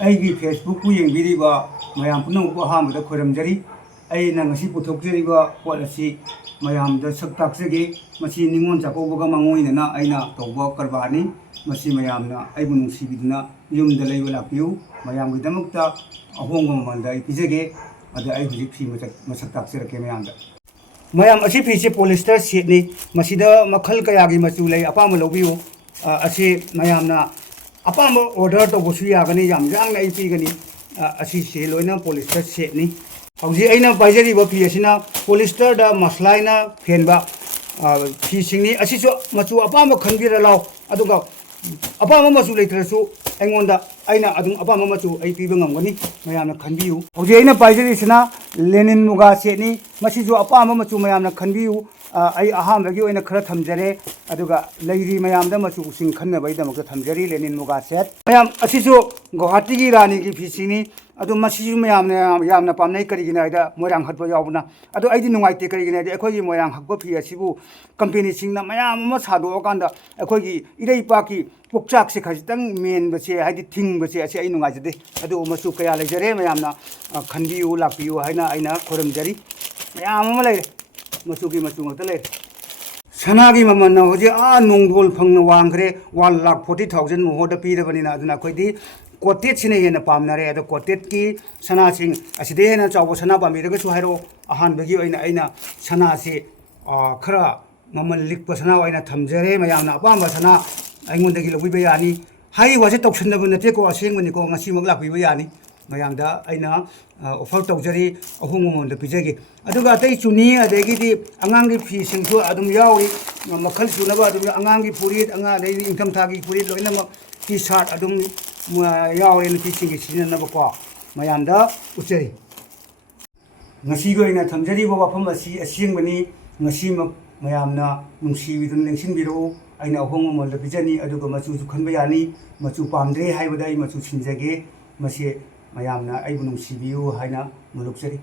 ꯑꯩꯒꯤ ꯐꯦꯁꯕꯨꯛꯄꯨ ꯌꯦꯡꯕꯤꯔꯤꯕ ꯃꯌꯥꯝ ꯄꯨꯝꯅꯃꯛꯄꯨ ꯑꯍꯥꯟꯕꯗ ꯈꯣꯏꯔꯝꯖꯔꯤ ꯑꯩꯅ ꯉꯁꯤ ꯄꯨꯊꯣꯛꯆꯔꯤꯕ ꯄꯣꯠ ꯑꯁꯤ ꯃꯌꯥꯝꯗ ꯁꯛ ꯇꯥꯛꯆꯒꯦ ꯃꯁꯤ ꯅꯤꯉꯣꯜ ꯆꯥꯛꯀꯧꯕꯒ ꯃꯥꯡꯑꯣꯏꯅꯅ ꯑꯩꯅ ꯇꯧꯕ ꯀꯔꯕꯥꯔꯅꯤ ꯃꯁꯤ ꯃꯌꯥꯝꯅ ꯑꯩꯕꯨ ꯅꯨꯡꯁꯤꯕꯤꯗꯨꯅ ꯌꯨꯝꯗ ꯂꯩꯕ ꯂꯥꯛꯄꯤꯌꯨ ꯃꯌꯥꯝꯒꯤꯗꯃꯛꯇ ꯑꯍꯣꯡꯕ ꯃꯃꯜꯗ ꯑꯩ ꯄꯤꯖꯒꯦ ꯑꯗ ꯑꯩ ꯍꯧꯖꯤꯛ ꯐꯤ ꯃꯁꯛ ꯇꯥꯛꯆꯔꯛꯀꯦ ꯃꯌꯥꯝꯗ ꯃꯌꯥꯝ ꯑꯁꯤ ꯐꯤꯁꯦ ꯄꯣꯂꯤꯁꯇꯔ ꯁꯦꯠꯅꯤ ꯃꯁꯤꯗ ꯃꯈꯜ ꯀꯌꯥꯒꯤ ꯃꯆꯨ ꯂꯩ ꯑꯄꯥꯝꯕ ꯂꯧꯕꯤꯌꯨ ꯑꯁꯤ ꯃꯌꯥꯝꯅ ꯑꯄꯥꯝꯕ ꯑꯣꯔꯗꯔ ꯇꯧꯕꯁꯨ ꯌꯥꯒꯅꯤ ꯌꯥꯝ ꯌꯥꯡꯅ ꯑꯩ ꯄꯤꯒꯅꯤ ꯑꯁꯤꯁꯦ ꯂꯣꯏꯅ ꯄꯣꯂꯤꯁꯇꯔ ꯁꯦꯠꯅꯤ ꯍꯧꯖꯤꯛ ꯑꯩꯅ ꯄꯥꯏꯖꯔꯤꯕ ꯐꯤ ꯑꯁꯤꯅ ꯄꯣꯂꯤꯁꯇꯔꯗ ꯃꯁꯂꯥꯏꯅ ꯐꯦꯟꯕ ꯐꯤꯁꯤꯡꯅꯤ ꯑꯁꯤꯁꯨ ꯃꯆꯨ ꯑꯄꯥꯝꯕ ꯈꯟꯕꯤꯔ ꯂꯥꯎ ꯑꯗꯨꯒ ꯑꯄꯥꯝꯕ ꯃꯆꯨ ꯂꯩꯇ꯭ꯔꯁꯨ ꯑꯩꯉꯣꯟꯗ ꯑꯩꯅ ꯑꯗꯨꯝ ꯑꯄꯥꯝꯕ ꯃꯆꯨ ꯑꯩ ꯄꯤꯕ ꯉꯝꯒꯅꯤ ꯃꯌꯥꯝꯅ ꯈꯟꯕꯤꯌꯨ ꯍꯧꯖꯤꯛ ꯑꯩꯅ ꯄꯥꯏꯖꯔꯤꯁꯤꯅ ꯂꯦꯅꯤꯟ ꯃꯨꯒꯥ ꯁꯦꯠꯅꯤ ꯃꯁꯤꯁꯨ ꯑꯄꯥꯝꯕ ꯃꯆꯨ ꯃꯌꯥꯝꯅ ꯈꯟꯕꯤꯌꯨ ꯑꯩ ꯑꯍꯥꯟꯕꯒꯤ ꯑꯣꯏꯅ ꯈꯔ ꯊꯝꯖꯔꯦ ꯑꯗꯨꯒ ꯂꯩꯔꯤ ꯃꯌꯥꯝꯗ ꯃꯆꯨꯁꯤꯡ ꯈꯟꯅꯕꯒꯤꯗꯃꯛꯇ ꯊꯝꯖꯔꯤ ꯂꯦꯅꯤꯟ ꯃꯨꯒꯥ ꯁꯦꯠ ꯃꯌꯥꯝ ꯑꯁꯤꯁꯨ ꯒꯨꯋꯥꯍꯥꯇꯤꯒꯤ ꯔꯥꯅꯤꯒꯤ ꯐꯤꯁꯤꯡꯅꯤ ꯑꯗꯨ ꯃꯁꯤꯁꯨ ꯌꯥꯝꯅ ꯄꯥꯝꯅꯩ ꯀꯔꯤꯒꯤꯅꯣ ꯍꯥꯏꯕꯗ ꯃꯣꯏꯔꯥꯡ ꯍꯛꯄ ꯌꯥꯎꯕꯅ ꯑꯗꯣ ꯑꯩꯗꯤ ꯅꯨꯡꯉꯥꯏꯇꯦ ꯀꯔꯤꯒꯤꯅꯣ ꯍꯥꯏꯕꯗꯤ ꯑꯩꯈꯣꯏꯒꯤ ꯃꯣꯏꯔꯥꯡ ꯍꯛꯄ ꯐꯤ ꯑꯁꯤꯕꯨ ꯀꯝꯄꯦꯅꯤꯁꯤꯡꯅ ꯃꯌꯥꯝ ꯑꯃ ꯁꯥꯗꯣꯛꯑꯀꯥꯟꯗ ꯑꯩꯈꯣꯏꯒꯤ ꯏꯔꯩꯄꯥꯛꯀꯤ ꯄꯨꯛꯆꯥꯛꯁꯦ ꯈꯖꯤꯛꯇꯪ ꯃꯦꯟꯕꯁꯦ ꯍꯥꯏꯗꯤ ꯊꯤꯡꯕꯁꯦ ꯑꯁꯤ ꯑꯩ ꯅꯨꯡꯉꯥꯏꯖꯗꯦ ꯑꯗꯨ ꯃꯆꯨ ꯀꯌꯥ ꯂꯩꯖꯔꯦ ꯃꯌꯥꯝꯅ ꯈꯟꯕꯤꯌꯨ ꯂꯥꯛꯄꯤꯌꯨ ꯍꯥꯏꯅ ꯑꯩꯅ ꯈꯣꯏꯔꯝꯖꯔꯤ ꯃꯌꯥꯝ ꯑꯃ ꯂꯩꯔꯦ ꯃꯆꯨꯒꯤ ꯃꯆꯨ ꯉꯥꯛꯇ ꯂꯩꯔꯦ ꯁꯅꯥꯒꯤ ꯃꯃꯜꯅ ꯍꯧꯖꯤꯛ ꯅꯣꯡꯗꯣꯜ ꯐꯪꯅ ꯋꯥꯡꯈ꯭ꯔꯦ 1,40,000 ꯃꯣꯍꯣꯔꯗ ꯄꯤꯔꯕꯅꯤꯅ ꯑꯗꯨꯅ ꯑꯩꯈꯣꯏꯗꯤ ꯀꯣꯇꯦꯠꯁꯤꯅ ꯍꯦꯟꯅ ꯄꯥꯝꯅꯔꯦ ꯑꯗꯣ ꯀꯣꯇꯦꯠꯀꯤ ꯁꯅꯥꯁꯤꯡ ꯑꯁꯤꯗꯩ ꯍꯦꯟꯅ ꯆꯥꯎꯕ ꯁꯅꯥ ꯄꯥꯝꯕꯤꯔꯒꯁꯨ ꯍꯥꯏꯔꯛꯑꯣ ꯑꯍꯥꯟꯕꯒꯤ ꯑꯣꯏꯅ ꯑꯩꯅ ꯁꯅꯥꯁꯤ ꯈꯔ ꯃꯃꯜ ꯂꯤꯛꯄ ꯁꯅꯥ ꯑꯣꯏꯅ ꯊꯝꯖꯔꯦ ꯃꯌꯥꯝꯅ ꯑꯄꯥꯝꯕ ꯁꯅꯥ ꯑꯩꯉꯣꯟꯗꯒꯤ ꯂꯧꯕꯤꯕ ꯌꯥꯅꯤ ꯍꯥꯏꯔꯤꯕ ꯋꯥꯁꯦ ꯇꯧꯁꯟꯅꯕ ꯅꯠꯇꯦꯀꯣ ꯑꯁꯦꯡꯕꯅꯤꯀꯣ ꯉꯁꯤꯃꯛ ꯂꯥꯛꯄꯤꯕ ꯌꯥꯅꯤ ꯃꯌꯥꯝꯗ ꯑꯩꯅ ꯑꯣꯐꯔ ꯇꯧꯖꯔꯤ ꯑꯍꯣꯡꯕ ꯃꯃꯜꯗ ꯄꯤꯖꯒꯦ ꯑꯗꯨꯒ ꯑꯇꯩ ꯆꯨꯅꯤ ꯑꯗꯒꯤꯗꯤ ꯑꯉꯥꯡꯒꯤ ꯐꯤꯁꯤꯡꯁꯨ ꯑꯗꯨꯝ ꯌꯥꯎꯔꯤ ꯃꯈꯜ ꯁꯨꯅꯕ ꯑꯗꯨꯝ ꯑꯉꯥꯡꯒꯤ ꯐꯨꯔꯤꯠ ꯑꯗꯩꯗꯤ ꯏꯪꯊꯝꯊꯥꯒꯤ ꯐꯨꯔꯤꯠ ꯂꯣꯏꯅꯃꯛ ꯇꯤ ꯁꯥꯔꯠ ꯑꯗꯨꯝ ꯌꯥꯎꯔꯦ ꯅꯨꯄꯤꯁꯤꯡꯒꯤ ꯁꯤꯖꯤꯟꯅꯅꯕꯀꯣ ꯃꯌꯥꯝꯗ ꯎꯠꯆꯔꯤ ꯉꯁꯤꯒꯤ ꯑꯣꯏꯅ ꯊꯝꯖꯔꯤꯕ ꯋꯥꯐꯝ ꯑꯁꯤ ꯑꯁꯦꯡꯕꯅꯤ ꯉꯁꯤꯃꯛ ꯃꯌꯥꯝꯅ ꯅꯨꯡꯁꯤꯕꯤꯗꯨꯅ ꯂꯦꯡꯁꯤꯟꯕꯤꯔꯛꯎ ꯑꯩꯅ ꯑꯍꯣꯡꯕ ꯃꯃꯜꯗ ꯄꯤꯖꯅꯤ ꯑꯗꯨꯒ ꯃꯆꯨꯁꯨ ꯈꯟꯕ ꯌꯥꯅꯤ ꯃꯆꯨ ꯄꯥꯝꯗ꯭ꯔꯦ ꯍꯥꯏꯕꯗ ꯑꯩ ꯃꯆꯨ ꯁꯤꯟꯖꯒꯦ ꯃꯁꯤ ꯃꯌꯥꯝꯅ ꯑꯩꯕꯨ ꯅꯨꯡꯁꯤꯕꯤꯌꯨ ꯍꯥꯏꯅ ꯅꯣꯛꯆꯔꯤ